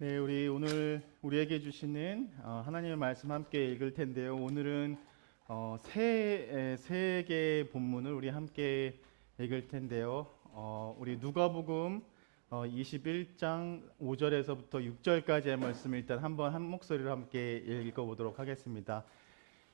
네, 우리 오늘 우리에게 주시는 하나님의 말씀 함께 읽을 텐데요. 오늘은 세 개의 본문을 우리 함께 읽을 텐데요. 우리 누가복음 21장 5절에서부터 6절까지의 말씀을 일단 한번 한 목소리로 함께 읽어보도록 하겠습니다.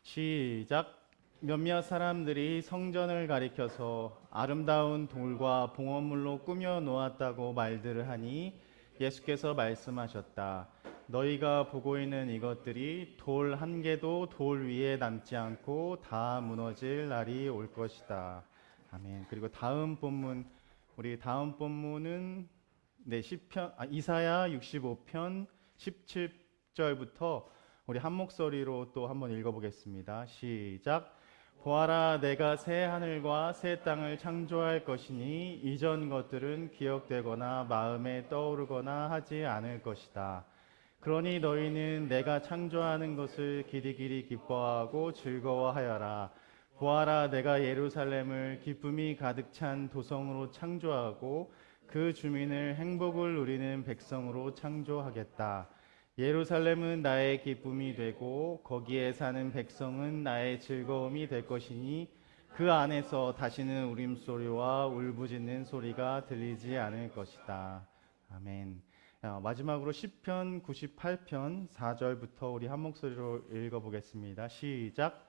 시작. 몇몇 사람들이 성전을 가리켜서 아름다운 돌과 봉헌물로 꾸며 놓았다고 말들을 하니 예수께서 말씀하셨다. 너희가 보고 있는 이것들이 돌 한 개도 돌 위에 남지 않고 다 무너질 날이 올 것이다. 아멘. 그리고 우리 다음 본문은 이사야 65편 17절부터 우리 한 목소리로 또 한번 읽어보겠습니다. 시작. 보아라, 내가 새 하늘과 새 땅을 창조할 것이니 이전 것들은 기억되거나 마음에 떠오르거나 하지 않을 것이다. 그러니 너희는 내가 창조하는 것을 기리기리 기뻐하고 즐거워하여라. 보아라, 내가 예루살렘을 기쁨이 가득 찬 도성으로 창조하고 그 주민을 행복을 누리는 백성으로 창조하겠다. 예루살렘은 나의 기쁨이 되고 거기에 사는 백성은 나의 즐거움이 될 것이니 그 안에서 다시는 울음소리와 울부짖는 소리가 들리지 않을 것이다. 아멘. 마지막으로 시편 98편 4절부터 우리 한 목소리로 읽어보겠습니다. 시작.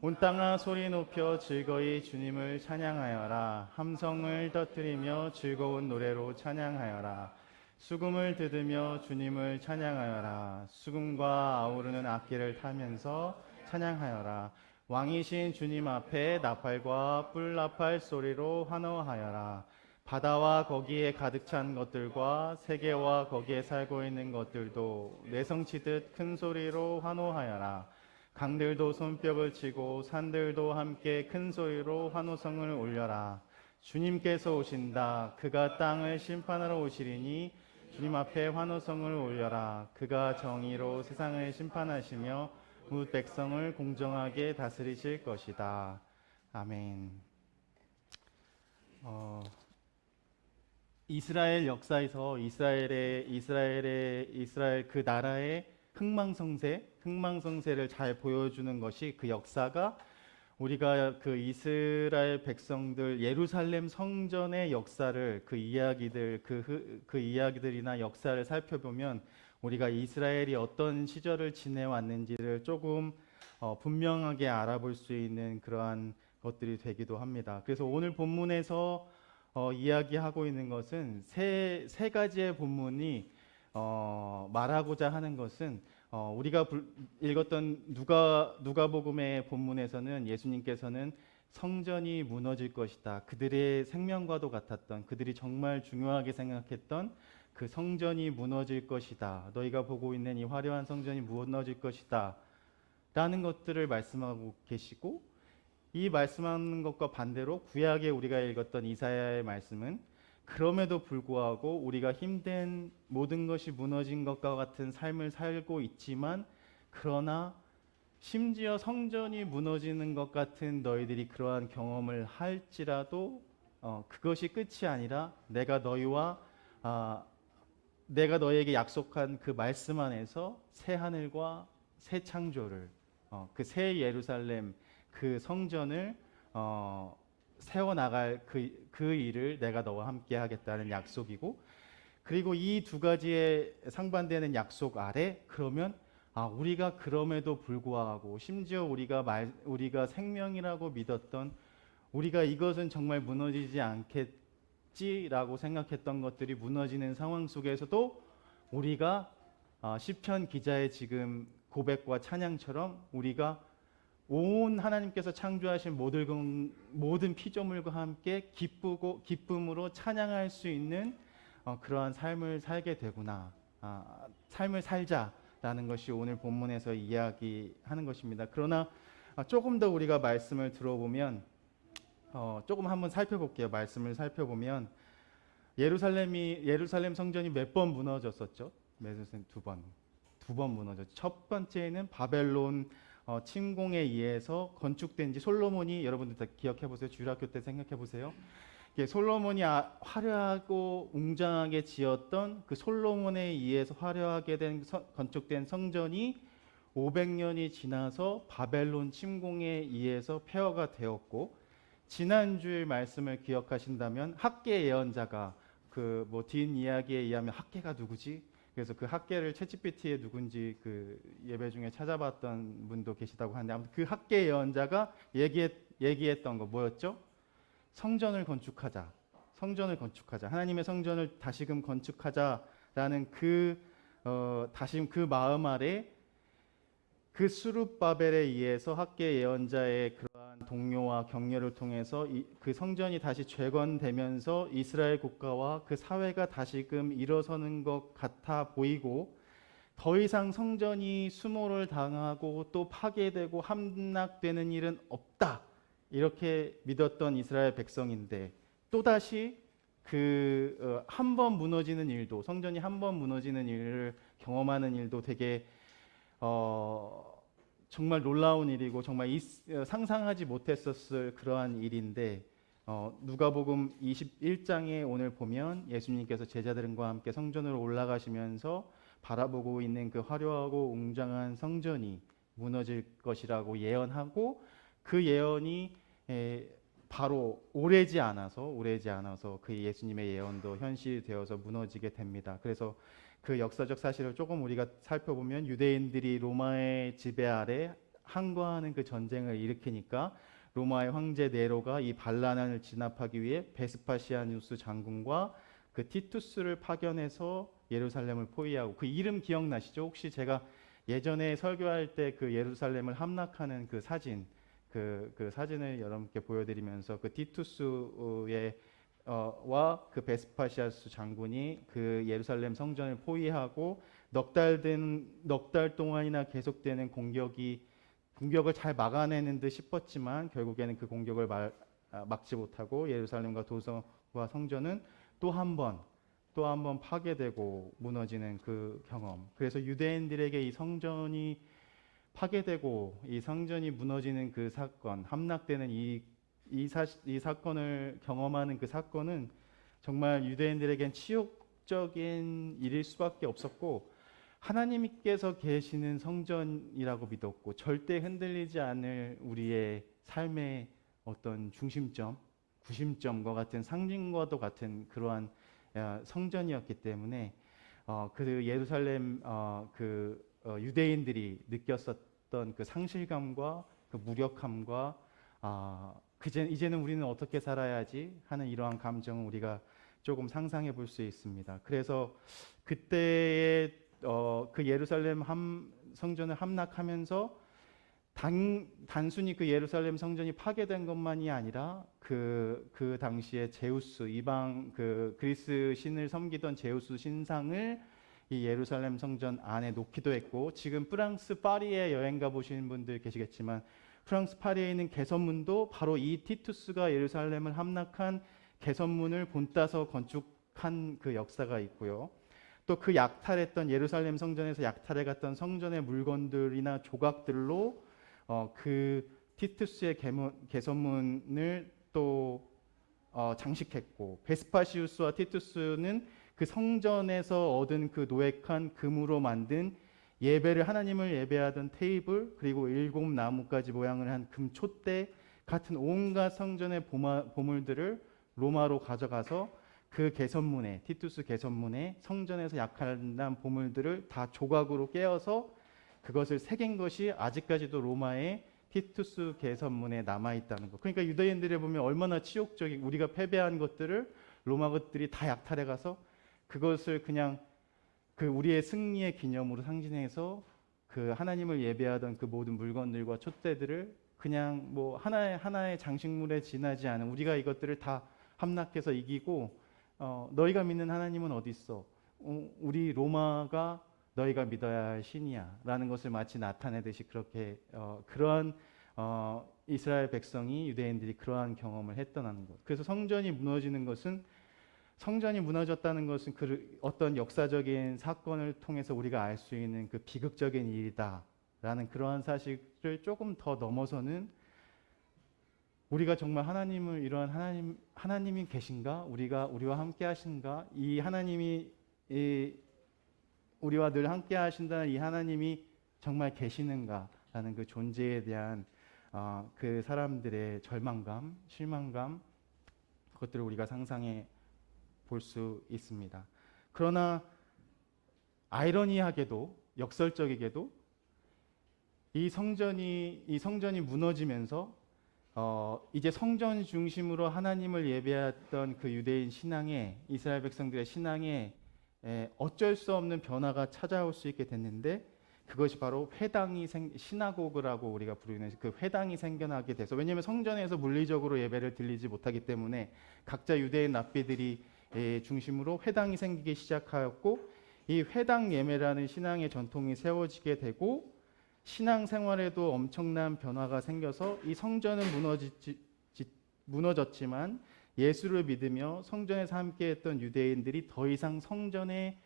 온 땅아 소리 높여 즐거이 주님을 찬양하여라. 함성을 터뜨리며 즐거운 노래로 찬양하여라. 수금을 뜯으며 주님을 찬양하여라. 수금과 아우르는 악기를 타면서 찬양하여라. 왕이신 주님 앞에 나팔과 뿔나팔 소리로 환호하여라. 바다와 거기에 가득 찬 것들과 세계와 거기에 살고 있는 것들도 내성치듯 큰 소리로 환호하여라. 강들도 손뼉을 치고 산들도 함께 큰 소리로 환호성을 올려라. 주님께서 오신다. 그가 땅을 심판하러 오시리니 주님 앞에 환호성을 올려라. 그가 정의로 세상을 심판하시며 뭇 백성을 공정하게 다스리실 것이다. 아멘. 이스라엘 역사에서 이스라엘 그 나라의 흥망성쇠를 잘 보여주는 것이 그 역사가 우리가 그 이스라엘 백성들 예루살렘 성전의 역사를 그 이야기들이나 역사를 살펴보면 우리가 이스라엘이 어떤 시절을 지내왔는지를 조금 분명하게 알아볼 수 있는 그러한 것들이 되기도 합니다. 그래서 오늘 본문에서 이야기하고 있는 것은 세 가지의 본문이 말하고자 하는 것은 우리가 읽었던 누가복음의 본문에서는 예수님께서는 성전이 무너질 것이다. 그들의 생명과도 같았던, 그들이 정말 중요하게 생각했던 그 성전이 무너질 것이다. 너희가 보고 있는 이 화려한 성전이 무너질 것이다. 라는 것들을 말씀하고 계시고, 이 말씀하는 것과 반대로 구약에 우리가 읽었던 이사야의 말씀은 그럼에도 불구하고 우리가 힘든 모든 것이 무너진 것과 같은 삶을 살고 있지만 그러나 심지어 성전이 무너지는 것 같은 너희들이 그러한 경험을 할지라도 그것이 끝이 아니라 내가 너에게 약속한 그 말씀 안에서 새 하늘과 새 창조를 그 새 예루살렘 그 성전을 세워나갈 그 일을 내가 너와 함께 하겠다는 약속이고, 그리고 이 두 가지의 상반되는 약속 아래 그러면 우리가 그럼에도 불구하고 심지어 우리가 생명이라고 믿었던, 우리가 이것은 정말 무너지지 않겠지라고 생각했던 것들이 무너지는 상황 속에서도 우리가 시편 기자의 지금 고백과 찬양처럼 우리가 온 하나님께서 창조하신 모든 피조물과 함께 기쁨으로 찬양할 수 있는 그러한 삶을 살게 되구나. 삶을 살자라는 것이 오늘 본문에서 이야기하는 것입니다. 그러나 조금 더 우리가 말씀을 들어보면 조금 한번 살펴볼게요. 말씀을 살펴보면 예루살렘 성전이 몇 번 무너졌었죠? 두 번 무너졌죠. 첫 번째는 바벨론 침공에 의해서 건축된 지 솔로몬이, 여러분들 다 기억해 보세요. 주일학교 때 생각해 보세요. 이게 솔로몬이 화려하고 웅장하게 지었던 그 솔로몬에 의해서 화려하게 건축된 성전이 500년이 지나서 바벨론 침공에 의해서 폐허가 되었고, 지난주의 말씀을 기억하신다면 학계 예언자가 그 뭐 뒷 이야기에 의하면 학계가 누구지? 그래서 그 학계를 챗GPT에 누군지 그 예배 중에 찾아봤던 분도 계시다고 하는데, 아무튼 그 학계 예언자가 얘기했던 거 뭐였죠? 성전을 건축하자. 성전을 건축하자. 하나님의 성전을 다시금 건축하자라는 다시금 그 마음 아래 그 스룹바벨에 의해서 학계 예언자의 그러한 동료와 격려를 통해서 그 성전이 다시 재건되면서 이스라엘 국가와 그 사회가 다시금 일어서는 것 같아 보이고, 더 이상 성전이 수모를 당하고 또 파괴되고 함락되는 일은 없다, 이렇게 믿었던 이스라엘 백성인데, 또다시 한 번 무너지는 일도, 성전이 한 번 무너지는 일을 경험하는 일도 되게 정말 놀라운 일이고 정말 상상하지 못했었을 그러한 일인데, 누가복음 21장에 오늘 보면 예수님께서 제자들과 함께 성전으로 올라가시면서 바라보고 있는 그 화려하고 웅장한 성전이 무너질 것이라고 예언하고, 그 예언이 바로 오래지 않아서 그 예수님의 예언도 현실이 되어서 무너지게 됩니다. 그래서 그 역사적 사실을 조금 우리가 살펴보면, 유대인들이 로마의 지배 아래 항거하는 그 전쟁을 일으키니까 로마의 황제 네로가 이 반란을 진압하기 위해 베스파시아누스 장군과 그 티투스를 파견해서 예루살렘을 포위하고, 그 이름 기억나시죠? 혹시 제가 예전에 설교할 때 그 예루살렘을 함락하는 그 사진, 그 사진을 여러분께 보여드리면서 그 티투스의 와 그 베스파시아스 장군이 그 예루살렘 성전을 포위하고 넉 달 동안이나 계속되는 공격을 잘 막아내는 듯 싶었지만, 결국에는 그 공격을 막지 못하고 예루살렘과 도성과 성전은 또 한 번 파괴되고 무너지는 그 경험. 그래서 유대인들에게 이 성전이 파괴되고 이 성전이 무너지는 그 사건, 함락되는 이 사건을 경험하는 그 사건은 정말 유대인들에겐 치욕적인 일일 수밖에 없었고, 하나님께서 계시는 성전이라고 믿었고, 절대 흔들리지 않을 우리의 삶의 어떤 중심점, 구심점과 같은 상징과도 같은 그러한 성전이었기 때문에 그 예루살렘 유대인들이 느꼈었던 그 상실감과 그 무력함과 이제는 우리는 어떻게 살아야지 하는 이러한 감정을 우리가 조금 상상해 볼 수 있습니다. 그래서 그때의 그 예루살렘 성전을 함락하면서 단순히 그 예루살렘 성전이 파괴된 것만이 아니라 그 당시에 제우스, 이방 그 그리스 신을 섬기던 제우스 신상을 이 예루살렘 성전 안에 놓기도 했고, 지금 프랑스 파리에 여행 가보신 분들 계시겠지만 프랑스 파리에 있는 개선문도 바로 이 티투스가 예루살렘을 함락한 개선문을 본따서 건축한 그 역사가 있고요. 또 그 약탈했던 예루살렘 성전에서 약탈해 갔던 성전의 물건들이나 조각들로 그 티투스의 개선문을 또 장식했고, 베스파시우스와 티투스는 그 성전에서 얻은 그 노획한 금으로 만든 하나님을 예배하던 테이블, 그리고 7나무까지 모양을 한 금 촛대 같은 온갖 성전의 보물들을 로마로 가져가서 그 티투스 개선문에 성전에서 약탈한 보물들을 다 조각으로 깨어서 그것을 새긴 것이 아직까지도 로마의 티투스 개선문에 남아있다는 것. 그러니까 유대인들이 보면 얼마나 치욕적인, 우리가 패배한 것들을 로마 것들이 다 약탈해 가서 그것을 그냥 그 우리의 승리의 기념으로 상징해서 그 하나님을 예배하던 그 모든 물건들과 촛대들을 그냥 뭐 하나의 장식물에 지나지 않은, 우리가 이것들을 다 함락해서 이기고 너희가 믿는 하나님은 어디 있어? 우리 로마가 너희가 믿어야 할 신이야 라는 것을 마치 나타내듯이 그렇게 그러한 이스라엘 백성이, 유대인들이 그러한 경험을 했다는 것. 그래서 성전이 무너졌다는 것은 그 어떤 역사적인 사건을 통해서 우리가 알 수 있는 그 비극적인 일이다라는 그러한 사실을 조금 더 넘어서는 우리가 정말 하나님을 이러한 하나님이 계신가? 우리와 함께 하신가? 이 하나님이 우리와 늘 함께 하신다는 이 하나님이 정말 계시는가라는 그 존재에 대한 그 사람들의 절망감, 실망감, 그것들을 우리가 상상해 볼 수 있습니다. 그러나 아이러니하게도, 역설적이게도 이 성전이 무너지면서 이제 성전 중심으로 하나님을 예배했던 그 유대인 신앙에, 이스라엘 백성들의 신앙에 어쩔 수 없는 변화가 찾아올 수 있게 됐는데, 그것이 바로 시나고그라고 우리가 부르는 그 회당이 생겨나게 돼서, 왜냐하면 성전에서 물리적으로 예배를 드리지 못하기 때문에 각자 유대인 랍비들이 중심으로 회당이 생기기 시작하였고, 이 회당 예배라는 신앙의 전통이 세워지게 되고, 신앙 생활에도 엄청난 변화가 생겨서 이 성전은 무너졌지만 예수를 믿으며 성전에서 함께했던 유대인들이 더 이상 성전에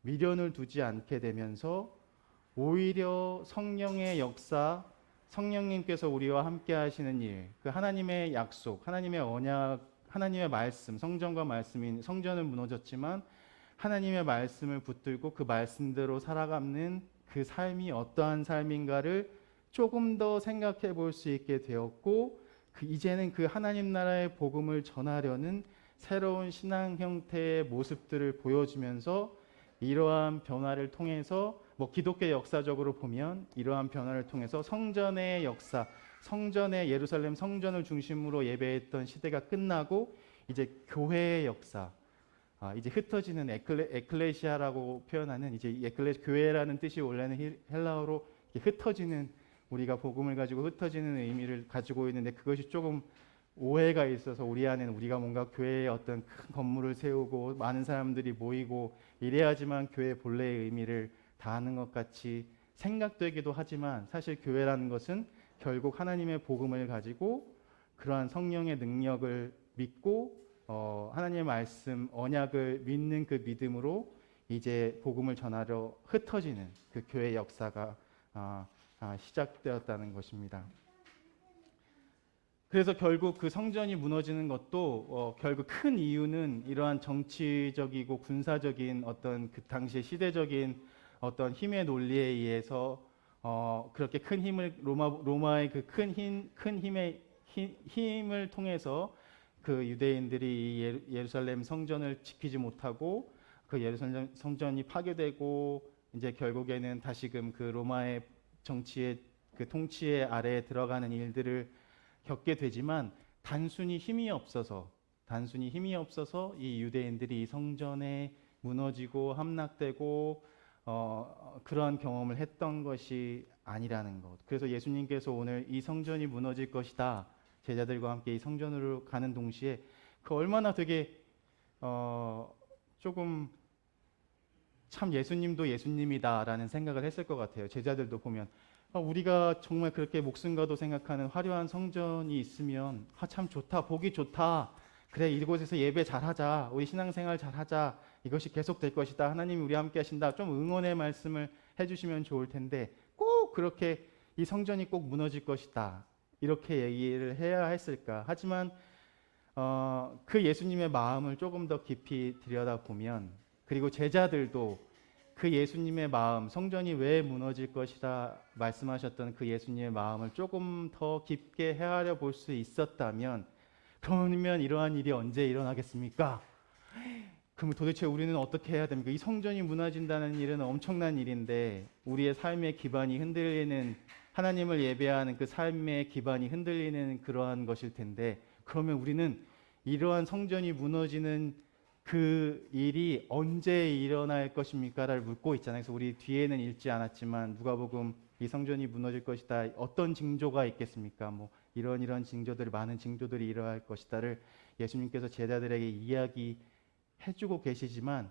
미련을 두지 않게 되면서 오히려 성령의 역사, 성령님께서 우리와 함께 하시는 일, 그 하나님의 약속, 하나님의 언약, 하나님의 말씀, 성전과 말씀인, 성전은 무너졌지만 하나님의 말씀을 붙들고 그 말씀대로 살아가는 그 삶이 어떠한 삶인가를 조금 더 생각해 볼 수 있게 되었고, 이제는 그 하나님 나라의 복음을 전하려는 새로운 신앙 형태의 모습들을 보여주면서, 이러한 변화를 통해서 기독교 역사적으로 보면 이러한 변화를 통해서 성전의 역사, 예루살렘 성전을 중심으로 예배했던 시대가 끝나고 이제 교회의 역사, 이제 흩어지는 에클레시아라고 표현하는, 이제 교회라는 뜻이 원래는 헬라어로 흩어지는, 우리가 복음을 가지고 흩어지는 의미를 가지고 있는데, 그것이 조금 오해가 있어서 우리 안에는 우리가 뭔가 교회에 어떤 큰 건물을 세우고 많은 사람들이 모이고 이래야지만 교회의 본래의 의미를 다하는 것 같이 생각되기도 하지만, 사실 교회라는 것은 결국 하나님의 복음을 가지고 그러한 성령의 능력을 믿고 하나님의 말씀, 언약을 믿는 그 믿음으로 이제 복음을 전하려 흩어지는 그 교회의 역사가 시작되었다는 것입니다. 그래서 결국 그 성전이 무너지는 것도 결국 큰 이유는 이러한 정치적이고 군사적인 어떤 그 당시의 시대적인 어떤 힘의 논리에 의해서 그렇게 큰 힘을 로마의 그 큰 힘을 통해서 그 유대인들이 예루살렘 성전을 지키지 못하고 그 예루살렘 성전이 파괴되고, 이제 결국에는 다시금 그 로마의 정치의 그 통치의 아래에 들어가는 일들을 겪게 되지만, 단순히 힘이 없어서 이 유대인들이 이 성전에 무너지고 함락되고 그러한 경험을 했던 것이 아니라는 것. 그래서 예수님께서 오늘 이 성전이 무너질 것이다, 제자들과 함께 이 성전으로 가는 동시에 그 얼마나 되게 조금 참 예수님도 예수님이다라는 생각을 했을 것 같아요. 제자들도 보면 우리가 정말 그렇게 목숨 가도 생각하는 화려한 성전이 있으면 참 좋다, 보기 좋다, 그래 이곳에서 예배 잘하자, 우리 신앙생활 잘하자, 이것이 계속될 것이다, 하나님이 우리 함께 하신다, 좀 응원의 말씀을 해주시면 좋을 텐데 꼭 그렇게 이 성전이 꼭 무너질 것이다 이렇게 얘기를 해야 했을까? 하지만 그 예수님의 마음을 조금 더 깊이 들여다보면, 그리고 제자들도 그 예수님의 마음, 성전이 왜 무너질 것이라 말씀하셨던 그 예수님의 마음을 조금 더 깊게 헤아려 볼 수 있었다면, 그러면 이러한 일이 언제 일어나겠습니까? 그럼 도대체 우리는 어떻게 해야 됩니까? 이 성전이 무너진다는 일은 엄청난 일인데, 우리의 삶의 기반이 흔들리는, 하나님을 예배하는 그 삶의 기반이 흔들리는 그러한 것일 텐데, 그러면 우리는 이러한 성전이 무너지는 그 일이 언제 일어날 것입니까를 묻고 있잖아요. 그래서 우리 뒤에는 읽지 않았지만 누가복음 이 성전이 무너질 것이다, 어떤 징조가 있겠습니까? 이런 징조들이, 많은 징조들이 일어날 것이다를 예수님께서 제자들에게 이야기해주고 계시지만,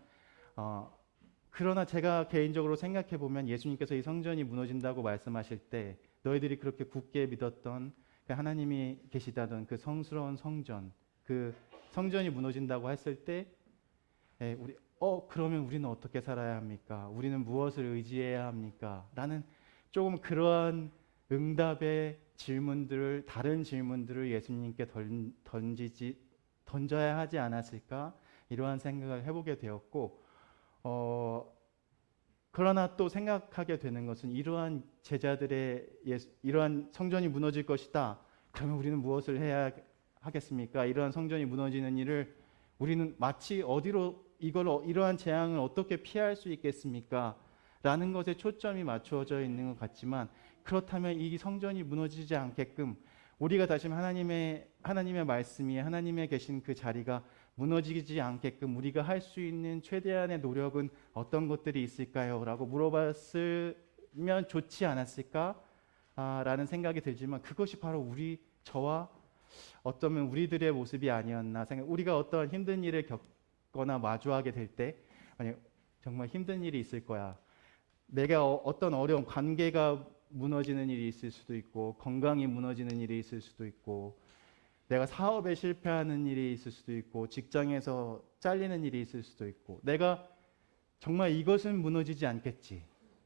그러나 제가 개인적으로 생각해 보면 예수님께서 이 성전이 무너진다고 말씀하실 때 너희들이 그렇게 굳게 믿었던 그 하나님이 계시다던 그 성스러운 성전, 그 성전이 무너진다고 했을 때 그러면 우리는 어떻게 살아야 합니까? 우리는 무엇을 의지해야 합니까? 라는 조금 그러한 응답의 질문들을 다른 질문들을 예수님께 던져야 하지 않았을까 이러한 생각을 해보게 되었고 그러나 또 생각하게 되는 것은 이러한 제자들의 이러한 성전이 무너질 것이다. 그러면 우리는 무엇을 해야 하겠습니까? 이러한 성전이 무너지는 일을 우리는 마치 어디로 이러한 재앙을 어떻게 피할 수 있겠습니까? 라는 것에 초점이 맞추어져 있는 것 같지만 그렇다면 이 성전이 무너지지 않게끔 우리가 다시 하나님의 말씀이 하나님의 계신 그 자리가 무너지지 않게끔 우리가 할 수 있는 최대한의 노력은 어떤 것들이 있을까요? 라고 물어봤으면 좋지 않았을까? 라는 생각이 들지만 그것이 바로 저와 어쩌면 우리들의 모습이 아니었나 생각. 우리가 어떤 힘든 일을 겪거나 마주하게 될 때 정말 힘든 일이 있을 거야. 내가 어떤 어려운 관계가 무너지는 일이 있을 수도 있고 건강이 무너지는 일이 있을 수도 있고 내가 사업에 실패하는 일이 있을 수도 있고 직장에서 잘리는 일이 있을 수도 있고 내가 정말 이것은 무너지지 않겠지.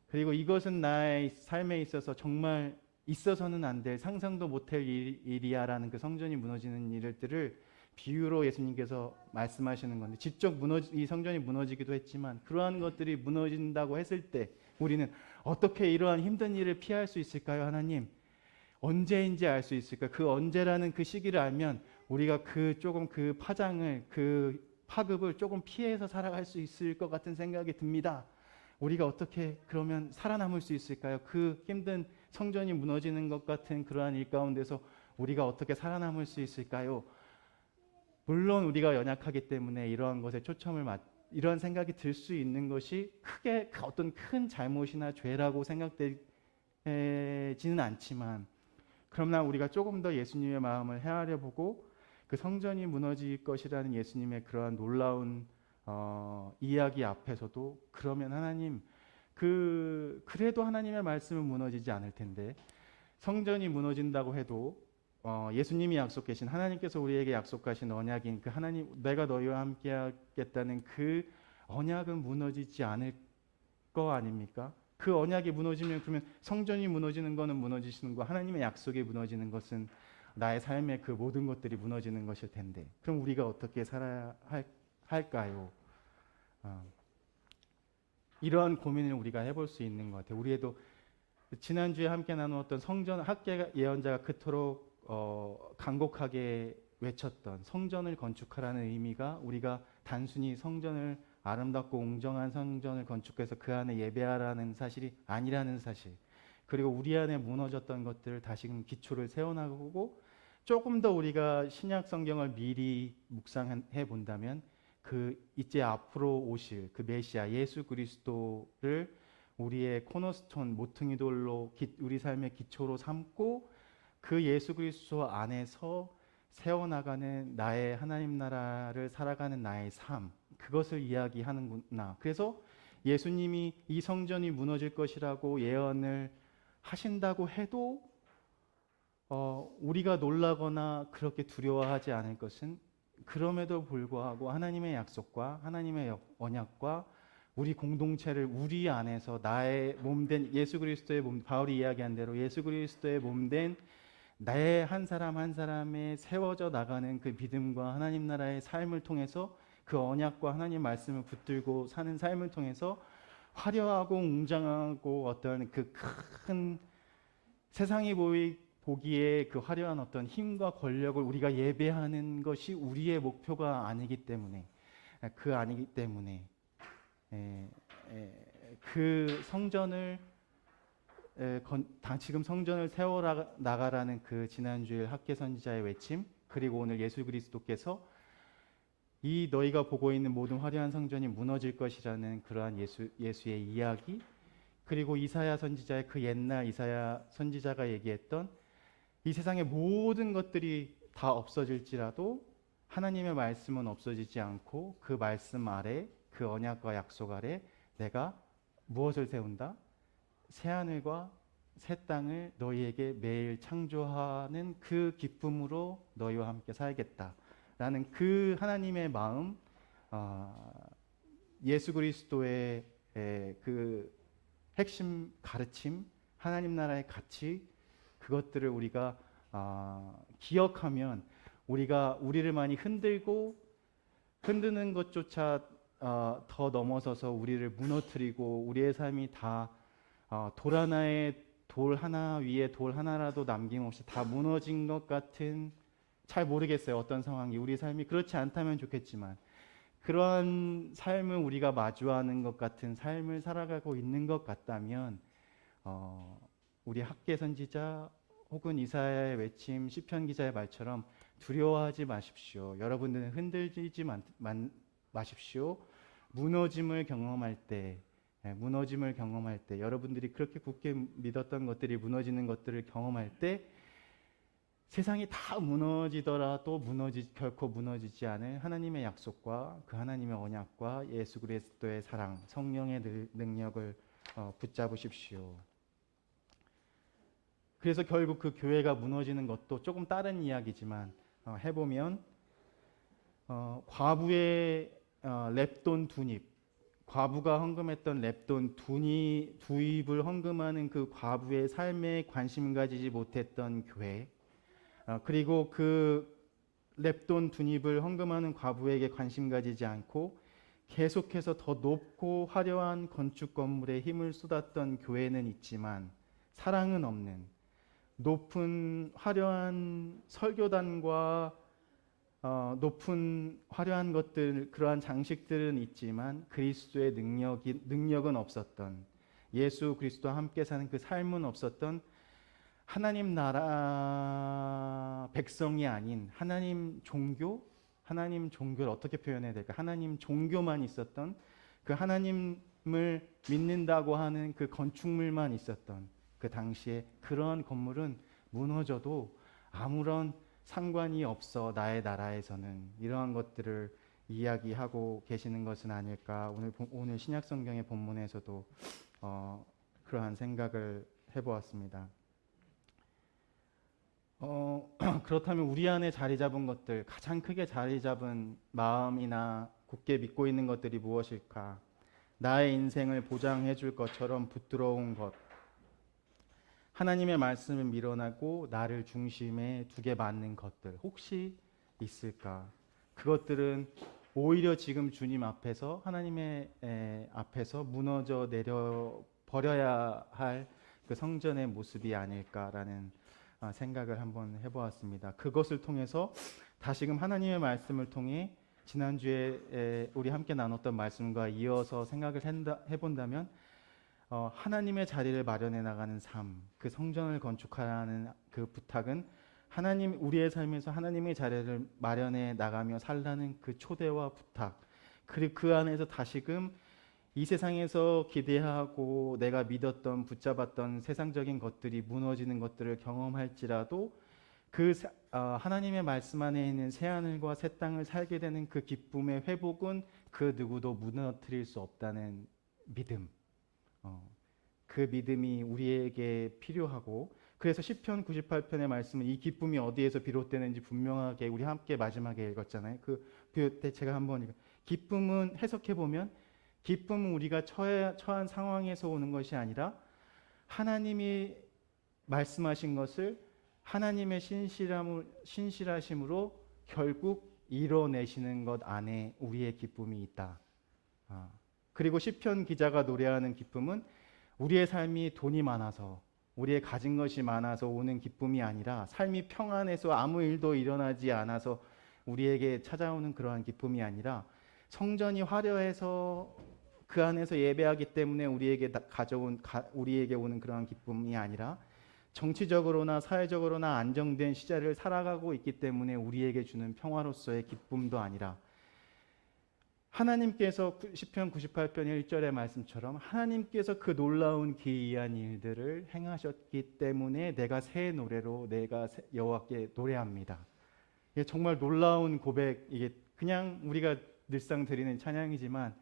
그리고 이것은 나의 삶에 있어서 정말 있어서는 안 될 상상도 못할 일이야라는 그 성전이 무너지는 일들을 비유로 예수님께서 말씀하시는 건데 직접 이 성전이 무너지기도 했지만 그러한 것들이 무너진다고 했을 때 우리는 어떻게 이러한 힘든 일을 피할 수 있을까요? 하나님 언제인지 알 수 있을까? 그 언제라는 그 시기를 알면 우리가 조금 그 파급을 조금 피해서 살아갈 수 있을 것 같은 생각이 듭니다. 우리가 어떻게 그러면 살아남을 수 있을까요? 그 힘든 성전이 무너지는 것 같은 그러한 일 가운데서 우리가 어떻게 살아남을 수 있을까요? 물론 우리가 연약하기 때문에 이러한 것에 이러한 생각이 들 수 있는 것이 크게 어떤 큰 잘못이나 죄라고 생각되지는 않지만 그러나 우리가 조금 더 예수님의 마음을 헤아려 보고 그 성전이 무너질 것이라는 예수님의 그러한 놀라운 이야기 앞에서도 그러면 하나님 그래도 하나님의 말씀은 무너지지 않을 텐데 성전이 무너진다고 해도 예수님이 약속하신 하나님께서 우리에게 약속하신 언약인 그 하나님 내가 너희와 함께 하겠다는 그 언약은 무너지지 않을 거 아닙니까? 그 언약이 무너지면 그러면 성전이 무너지는 거는 무너지시는 거 하나님의 약속이 무너지는 것은 나의 삶의 그 모든 것들이 무너지는 것일 텐데 그럼 우리가 어떻게 살아야 할까요? 이러한 고민을 우리가 해볼 수 있는 것 같아요. 우리에도 지난주에 함께 나누었던 성전 학계 예언자가 그토록 간곡하게 외쳤던 성전을 건축하라는 의미가 우리가 단순히 성전을 아름답고 웅장한 성전을 건축해서 그 안에 예배하라는 사실이 아니라는 사실 그리고 우리 안에 무너졌던 것들을 다시금 기초를 세워나가고 조금 더 우리가 신약 성경을 미리 묵상해 본다면 그 이제 앞으로 오실 그 메시아 예수 그리스도를 우리의 코너스톤 모퉁이 돌로 우리 삶의 기초로 삼고 그 예수 그리스도 안에서 세워나가는 나의 하나님 나라를 살아가는 나의 삶 그것을 이야기하는구나. 그래서 예수님이 이 성전이 무너질 것이라고 예언을 하신다고 해도 우리가 놀라거나 그렇게 두려워하지 않을 것은 그럼에도 불구하고 하나님의 약속과 하나님의 언약과 우리 공동체를 우리 안에서 나의 몸된 예수 그리스도의 몸 바울이 이야기한 대로 예수 그리스도의 몸된 나의 한 사람 한 사람의 세워져 나가는 그 믿음과 하나님 나라의 삶을 통해서 그 언약과 하나님 말씀을 붙들고 사는 삶을 통해서 화려하고 웅장하고 어떤 그 큰 세상이 보기에 그 화려한 어떤 힘과 권력을 우리가 예배하는 것이 우리의 목표가 아니기 때문에 그 성전을 지금 성전을 세워 나가라는 그 지난주일 학계 선지자의 외침 그리고 오늘 예수 그리스도께서 이 너희가 보고 있는 모든 화려한 성전이 무너질 것이라는 그러한 예수의 이야기 그리고 이사야 선지자의 그 옛날 이사야 선지자가 얘기했던 이 세상의 모든 것들이 다 없어질지라도 하나님의 말씀은 없어지지 않고 그 말씀 아래 그 언약과 약속 아래 내가 무엇을 세운다? 새하늘과 새 땅을 너희에게 매일 창조하는 그 기쁨으로 너희와 함께 살겠다라는 그 하나님의 마음 예수 그리스도의 그 핵심 가르침 하나님 나라의 가치 그것들을 우리가 기억하면 우리가 우리를 많이 흔들고 흔드는 것조차 더 넘어서서 우리를 무너뜨리고 우리의 삶이 다 돌 하나 위에 돌 하나라도 남김없이 다 무너진 것 같은, 잘 모르겠어요. 어떤 상황이 우리 삶이 그렇지 않다면 좋겠지만 그러한 삶을 우리가 마주하는 것 같은 삶을 살아가고 있는 것 같다면 우리 학계 선지자 혹은 이사야의 외침, 시편 기자의 말처럼 두려워하지 마십시오. 여러분들은 흔들리지 마십시오. 무너짐을 경험할 때, 무너짐을 경험할 때, 여러분들이 그렇게 굳게 믿었던 것들이 무너지는 것들을 경험할 때, 세상이 다 무너지더라도 결코 무너지지 않을 하나님의 약속과 그 하나님의 언약과 예수 그리스도의 사랑, 성령의 능력을 붙잡으십시오. 그래서 결국 그 교회가 무너지는 것도 조금 다른 이야기지만 해보면 과부의 렙돈 두입, 과부가 헌금했던 렙돈 두입을 헌금하는 그 과부의 삶에 관심 가지지 못했던 교회, 그리고 그 렙돈 두입을 헌금하는 과부에게 관심 가지지 않고 계속해서 더 높고 화려한 건축 건물에 힘을 쏟았던 교회는 있지만 사랑은 없는, 높은 화려한 설교단과 높은 화려한 것들, 그러한 장식들은 있지만 그리스도의 능력은 없었던, 예수 그리스도와 함께 사는 그 삶은 없었던, 하나님 나라 백성이 아닌 하나님 종교를 어떻게 표현해야 될까? 하나님 종교만 있었던, 그 하나님을 믿는다고 하는 그 건축물만 있었던 그 당시에 그러한 건물은 무너져도 아무런 상관이 없어. 나의 나라에서는 이러한 것들을 이야기하고 계시는 것은 아닐까. 오늘 신약 성경의 본문에서도 그러한 생각을 해보았습니다. 그렇다면 우리 안에 자리 잡은 것들, 가장 크게 자리 잡은 마음이나 굳게 믿고 있는 것들이 무엇일까? 나의 인생을 보장해 줄 것처럼 붙들어온 것, 하나님의 말씀을 밀어내고 나를 중심에 두게 만든 것들 혹시 있을까? 그것들은 오히려 지금 주님 앞에서, 하나님의 앞에서 무너져 내려 버려야 할 그 성전의 모습이 아닐까라는 생각을 한번 해보았습니다. 그것을 통해서 다시금 하나님의 말씀을 통해 지난주에 우리 함께 나눴던 말씀과 이어서 생각을 해본다면 하나님의 자리를 마련해 나가는 삶, 그 성전을 건축하라는 그 부탁은 우리의 삶에서 하나님의 자리를 마련해 나가며 살라는 그 초대와 부탁, 그리고 그 안에서 다시금 이 세상에서 기대하고 내가 믿었던, 붙잡았던 세상적인 것들이 무너지는 것들을 경험할지라도 하나님의 말씀 안에 있는 새 하늘과 새 땅을 살게 되는 그 기쁨의 회복은 그 누구도 무너뜨릴 수 없다는 믿음, 그 믿음이 우리에게 필요하고, 그래서 시편 98편의 말씀은 이 기쁨이 어디에서 비롯되는지 분명하게 우리 함께 마지막에 읽었잖아요. 그때 제가 한번 기쁨은 해석해 보면, 기쁨은 우리가 처한 상황에서 오는 것이 아니라 하나님이 말씀하신 것을 하나님의 신실하심으로 결국 이뤄내시는 것 안에 우리의 기쁨이 있다. 그리고 시편 기자가 노래하는 기쁨은 우리의 삶이 돈이 많아서, 우리의 가진 것이 많아서 오는 기쁨이 아니라, 삶이 평안해서 아무 일도 일어나지 않아서 우리에게 찾아오는 그러한 기쁨이 아니라, 성전이 화려해서 그 안에서 예배하기 때문에 우리에게 오는 그러한 기쁨이 아니라, 정치적으로나 사회적으로나 안정된 시절을 살아가고 있기 때문에 우리에게 주는 평화로서의 기쁨도 아니라, 하나님께서 시편 98편 1절의 말씀처럼 하나님께서 그 놀라운 기이한 일들을 행하셨기 때문에 내가 새 노래로 여호와께 노래합니다. 이게 정말 놀라운 고백, 이게 그냥 우리가 늘상 드리는 찬양이지만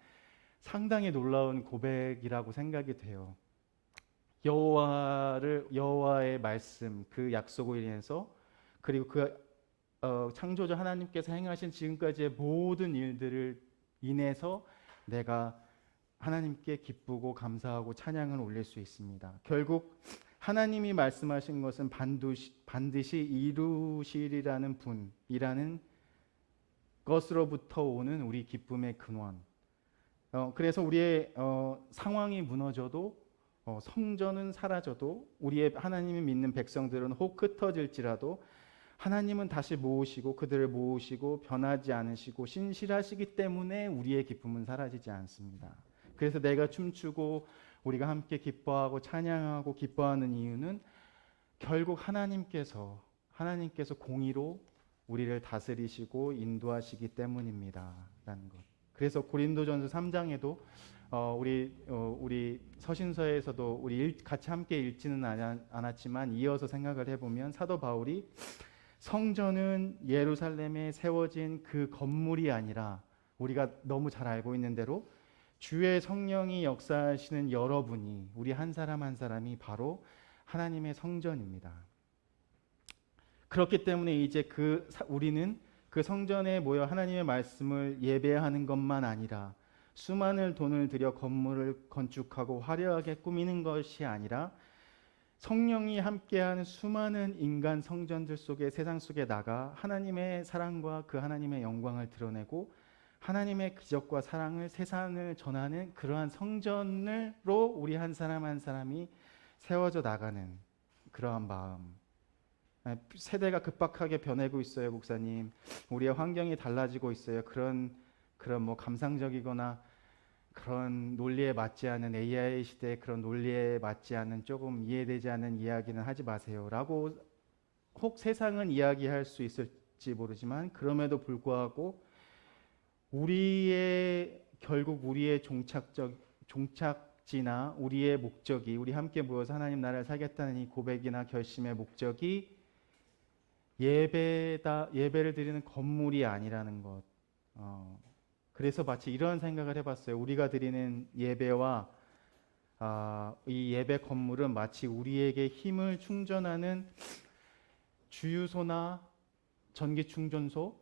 상당히 놀라운 고백이라고 생각이 돼요. 여호와의 말씀, 그 약속을 인해서, 그리고 창조자 하나님께서 행하신 지금까지의 모든 일들을 인해서 내가 하나님께 기쁘고 감사하고 찬양을 올릴 수 있습니다. 결국 하나님이 말씀하신 것은 반드시 이루시리라는 분이라는 것으로부터 오는 우리 기쁨의 근원. 그래서 우리의 상황이 무너져도 성전은 사라져도 우리의 하나님을 믿는 백성들은 혹 흩어질지라도 하나님은 다시 모으시고 그들을 모으시고 변하지 않으시고 신실하시기 때문에 우리의 기쁨은 사라지지 않습니다. 그래서 내가 춤추고 우리가 함께 기뻐하고 찬양하고 기뻐하는 이유는 결국 하나님께서 공의로 우리를 다스리시고 인도하시기 때문입니다. 라는 것. 그래서 고린도전서 3장에도 우리 서신서에서도 우리 같이 함께 읽지는 않았지만 이어서 생각을 해보면 사도 바울이 성전은 예루살렘에 세워진 그 건물이 아니라 우리가 너무 잘 알고 있는 대로 주의 성령이 역사하시는 여러분이 우리 한 사람 한 사람이 바로 하나님의 성전입니다. 그렇기 때문에 이제 우리는 그 성전에 모여 하나님의 말씀을 예배하는 것만 아니라 수많은 돈을 들여 건물을 건축하고 화려하게 꾸미는 것이 아니라 성령이 함께하는 수많은 인간 성전들 속에 세상 속에 나가 하나님의 사랑과 그 하나님의 영광을 드러내고 하나님의 기적과 사랑을 세상을 전하는 그러한 성전으로 우리 한 사람 한 사람이 세워져 나가는 그러한 마음. 세대가 급박하게 변하고 있어요, 목사님. 우리의 환경이 달라지고 있어요. 그런 뭐 감상적이거나 그런 논리에 맞지 않은 AI 시대의 그런 논리에 맞지 않는 조금 이해되지 않는 이야기는 하지 마세요라고 혹 세상은 이야기할 수 있을지 모르지만 그럼에도 불구하고 결국 우리의 종착지나 우리의 목적이 우리 함께 모여서 하나님 나라를 살겠다는 이 고백이나 결심의 목적이 예배를 드리는 건물이 아니라는 것. 그래서 마치 이런 생각을 해봤어요. 우리가 드리는 예배와 이 예배 건물은 마치 우리에게 힘을 충전하는 주유소나 전기충전소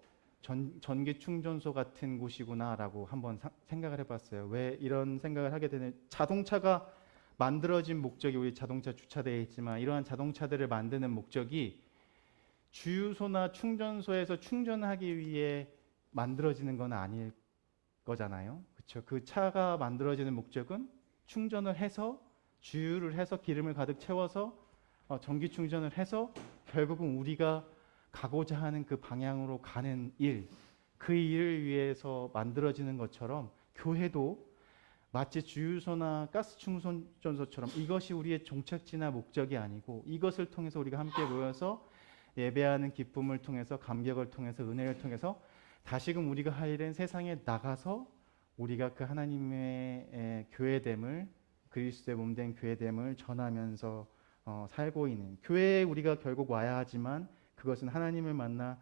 같은 곳이구나라고 한번 생각을 해봤어요. 왜 이런 생각을 하게 되는? 자동차가 만들어진 목적이 우리 자동차 주차되어 있지만 이러한 자동차들을 만드는 목적이 주유소나 충전소에서 충전하기 위해 만들어지는 건 아닐 거잖아요. 그렇죠? 그 차가 만들어지는 목적은 충전을 해서 주유를 해서 기름을 가득 채워서 전기 충전을 해서 결국은 우리가 가고자 하는 그 방향으로 가는 그 일을 위해서 만들어지는 것처럼 교회도 마치 주유소나 가스 충전소처럼 이것이 우리의 종착지나 목적이 아니고 이것을 통해서 우리가 함께 모여서 예배하는 기쁨을 통해서 감격을 통해서 은혜를 통해서 다시금 우리가 할 일은 세상에 나가서 우리가 그 하나님의 교회됨을 그리스도의 몸된 교회됨을 전하면서 살고 있는 교회에 우리가 결국 와야 하지만 그것은 하나님을 만나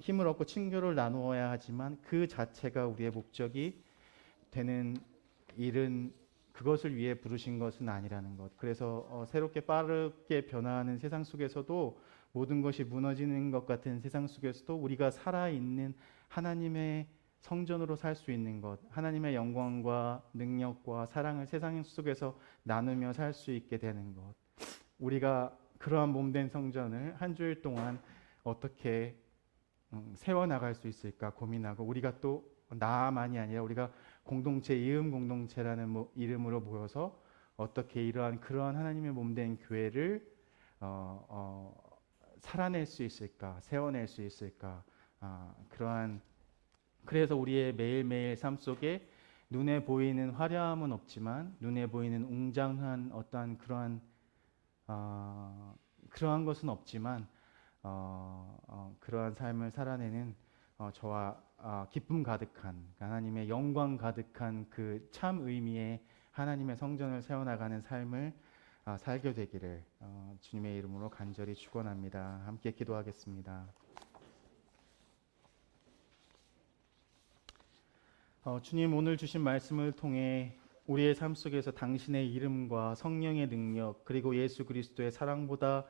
힘을 얻고 친교를 나누어야 하지만 그 자체가 우리의 목적이 되는 일은 그것을 위해 부르신 것은 아니라는 것. 그래서 새롭게 빠르게 변화하는 세상 속에서도 모든 것이 무너지는 것 같은 세상 속에서도 우리가 살아있는 하나님의 성전으로 살 수 있는 것, 하나님의 영광과 능력과 사랑을 세상 속에서 나누며 살 수 있게 되는 것. 우리가 그러한 몸된 성전을 한 주일 동안 어떻게 세워나갈 수 있을까 고민하고 우리가 또 나만이 아니라 우리가 공동체, 이음 공동체라는 이름으로 모여서 어떻게 그러한 하나님의 몸된 교회를 살아낼 수 있을까, 세워낼 수 있을까. 그래서 우리의 매일매일 삶 속에 눈에 보이는 화려함은 없지만 눈에 보이는 웅장한 어떠한 그러한 것은 없지만 그러한 삶을 살아내는 저와 기쁨 가득한 하나님의 영광 가득한 그 참 의미의 하나님의 성전을 세워나가는 삶을 살게 되기를 주님의 이름으로 간절히 축원합니다. 함께 기도하겠습니다. 주님, 오늘 주신 말씀을 통해 우리의 삶 속에서 당신의 이름과 성령의 능력 그리고 예수 그리스도의 사랑보다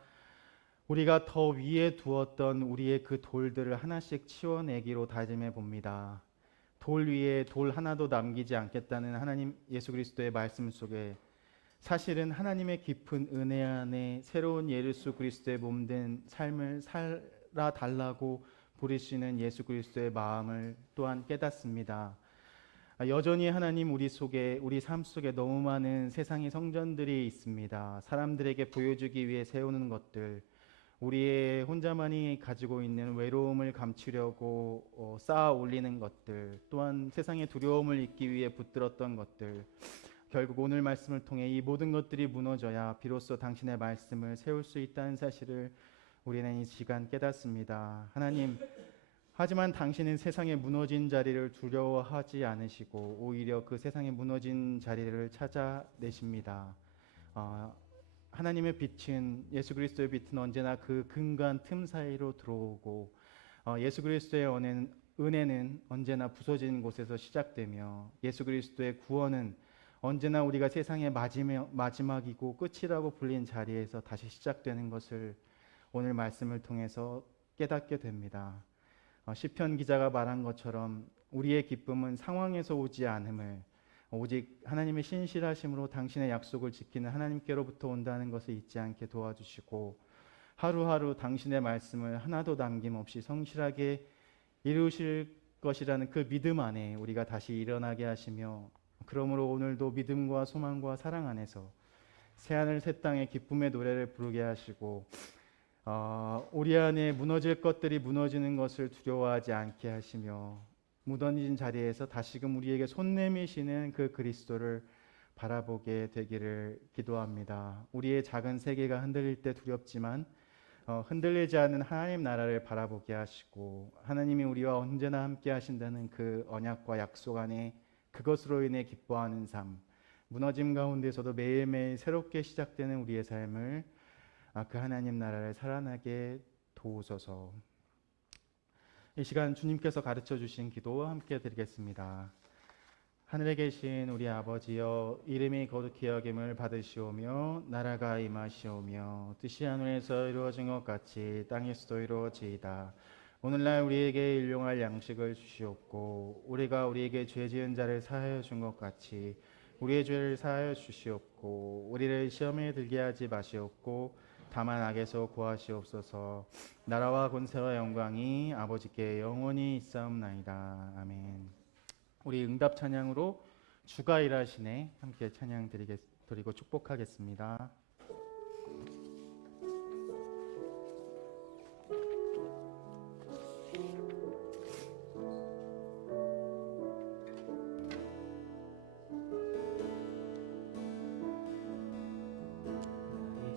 우리가 더 위에 두었던 우리의 그 돌들을 하나씩 치워내기로 다짐해 봅니다. 돌 위에 돌 하나도 남기지 않겠다는 하나님 예수 그리스도의 말씀 속에 사실은 하나님의 깊은 은혜 안에 새로운 예수 그리스도의 몸된 삶을 살아 달라고 부르시는 예수 그리스도의 마음을 또한 깨닫습니다. 여전히 하나님 우리 속에, 우리 삶 속에 너무 많은 세상의 성전들이 있습니다. 사람들에게 보여주기 위해 세우는 것들, 우리의 혼자만이 가지고 있는 외로움을 감추려고 쌓아 올리는 것들, 또한 세상의 두려움을 잊기 위해 붙들었던 것들, 결국 오늘 말씀을 통해 이 모든 것들이 무너져야 비로소 당신의 말씀을 세울 수 있다는 사실을 우리는 이 시간 깨닫습니다. 하나님, 하지만 당신은 세상의 무너진 자리를 두려워하지 않으시고 오히려 그 세상의 무너진 자리를 찾아내십니다. 하나님의 빛은, 예수 그리스도의 빛은 언제나 그 근간 틈 사이로 들어오고 예수 그리스도의 은혜는 언제나 부서진 곳에서 시작되며 예수 그리스도의 구원은 언제나 우리가 세상의 마지막이고 끝이라고 불린 자리에서 다시 시작되는 것을 오늘 말씀을 통해서 깨닫게 됩니다. 시편 기자가 말한 것처럼 우리의 기쁨은 상황에서 오지 않음을, 오직 하나님의 신실하심으로 당신의 약속을 지키는 하나님께로부터 온다는 것을 잊지 않게 도와주시고 하루하루 당신의 말씀을 하나도 남김없이 성실하게 이루실 것이라는 그 믿음 안에 우리가 다시 일어나게 하시며, 그러므로 오늘도 믿음과 소망과 사랑 안에서 새하늘 새 땅의 기쁨의 노래를 부르게 하시고 우리 안에 무너질 것들이 무너지는 것을 두려워하지 않게 하시며 무너진 자리에서 다시금 우리에게 손 내미시는 그 그리스도를 바라보게 되기를 기도합니다. 우리의 작은 세계가 흔들릴 때 두렵지만 흔들리지 않는 하나님 나라를 바라보게 하시고 하나님이 우리와 언제나 함께 하신다는 그 언약과 약속 안에 그것으로 인해 기뻐하는 삶, 무너짐 가운데서도 매일매일 새롭게 시작되는 우리의 삶을 그 하나님 나라를 살아나게 도우소서. 이 시간 주님께서 가르쳐 주신 기도 함께 드리겠습니다. 하늘에 계신 우리 아버지여, 이름이 거룩히 여김을 받으시오며 나라가 임하시오며 뜻이 하늘에서 이루어진 것 같이 땅에서도 이루어지이다. 오늘날 우리에게 일용할 양식을 주시옵고 우리가 우리에게 죄 지은 자를 사하여 준 것 같이 우리의 죄를 사하여 주시옵고 우리를 시험에 들게 하지 마시옵고 다만 악에서 구하시옵소서. 나라와 권세와 영광이 아버지께 영원히 있사옵나이다. 아멘. 우리 응답 찬양으로 주가 일하시네 함께 찬양 드리고 축복하겠습니다.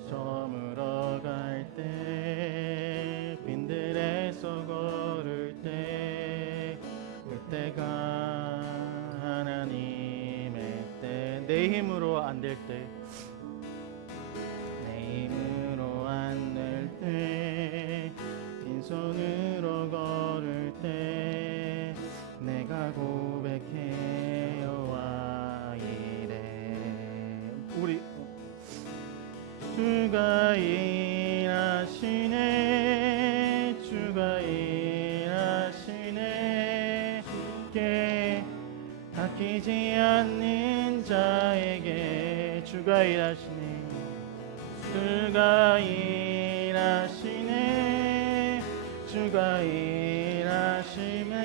저물어 갈 때 빈들에서 걸을 때 그때가 하나님의 때, 내 힘으로 안 될 때, 내 힘으로 안 될 때, 빈손으로 걸을 때 내가 고백해 여호와 이래. 우리 주가 일하시네, 주가 일하시네, 주께 아끼지 않는 자에게 주가 일하시네, 주가 일하시네, 주가 일하시네,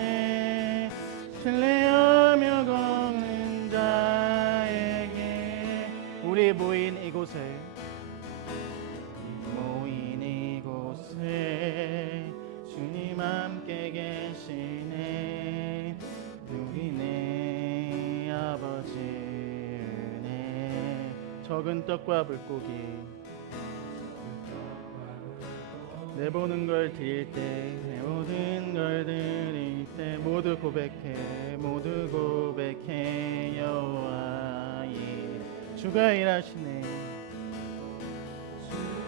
신뢰하며 걷는 자에게. 우리 모인 이곳에 주님 함께 계시네. 누리네 아버지 은혜. 적은 떡과 물고기 내 보는 걸 드릴 때, 내 모든 걸 드릴 때 모두 고백해, 모두 고백해 여호와 이 주가 일하시네,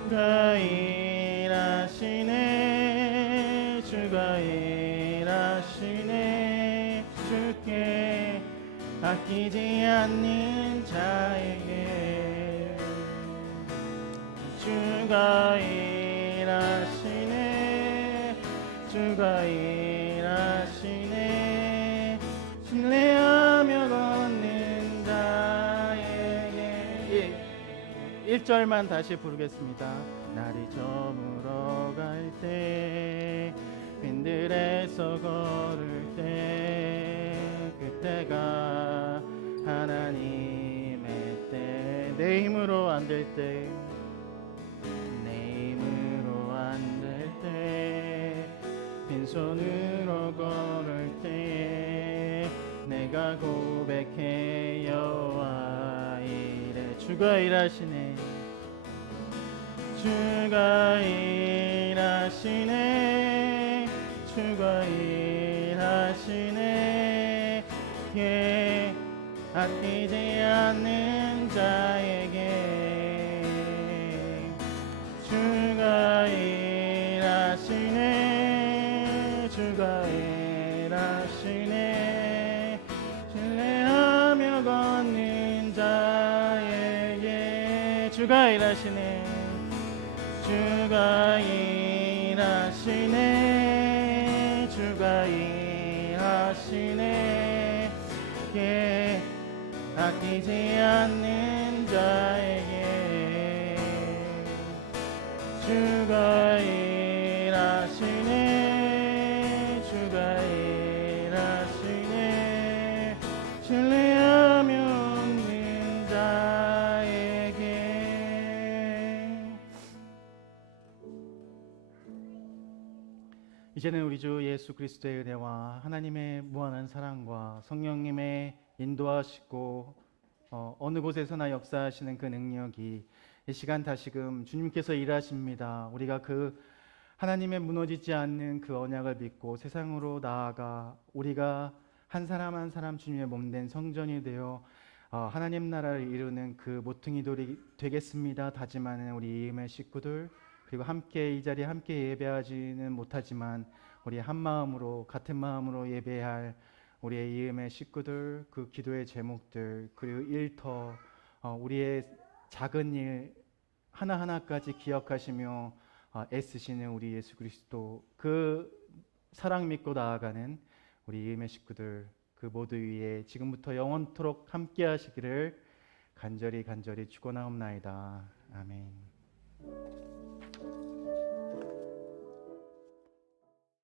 주가 일하시네, 주가 일하시네, 주께 아끼지 않는 자에게 주가 일하시네, 주가 일하시네, 신뢰하며 걷는 자에게 1절만 다시 부르겠습니다. 날이 저물어 갈 때, 빈들에서 걸을 때, 그때가 하나님의 때. 내 힘으로 안 될 때, 내 힘으로 안 될 때, 빈손으로 걸을 때, 내가 고백해 여호와 이래. 주가 일하시네, 주가 일하시네, 주가 일하시네. 예, 아끼지 않는 자에게 주가 일하시네, 주가 일하시네. 신뢰하며 걷는 자에게 주가 일하시네, 주가 일하시네, 주가 일하시네. 예, 아끼지 않는 자에게 주가 일하시네, 주가 일하시네. 신뢰하며 얻는 자에게. 이제는 우리 주 예수 그리스도의 은혜와 하나님의 무한한 사랑과 성령님의 인도하시고 어느 곳에서나 역사하시는 그 능력이 이 시간 다시금 주님께서 일하십니다. 우리가 그 하나님의 무너지지 않는 그 언약을 믿고 세상으로 나아가 우리가 한 사람 한 사람 주님의 몸된 성전이 되어 하나님 나라를 이루는 그 모퉁이돌이 되겠습니다 다짐하는 우리 이음의 식구들, 그리고 함께 이 자리에 함께 예배하지는 못하지만 우리 한 마음으로 같은 마음으로 예배할 우리의 이음의 식구들, 그 기도의 제목들, 그리고 일터, 우리의 작은 일 하나하나까지 기억하시며 애쓰시는 우리 예수 그리스도, 그 사랑 믿고 나아가는 우리 이음의 식구들, 그 모두 위에 지금부터 영원토록 함께 하시기를 간절히 축원하옵나이다. 아멘.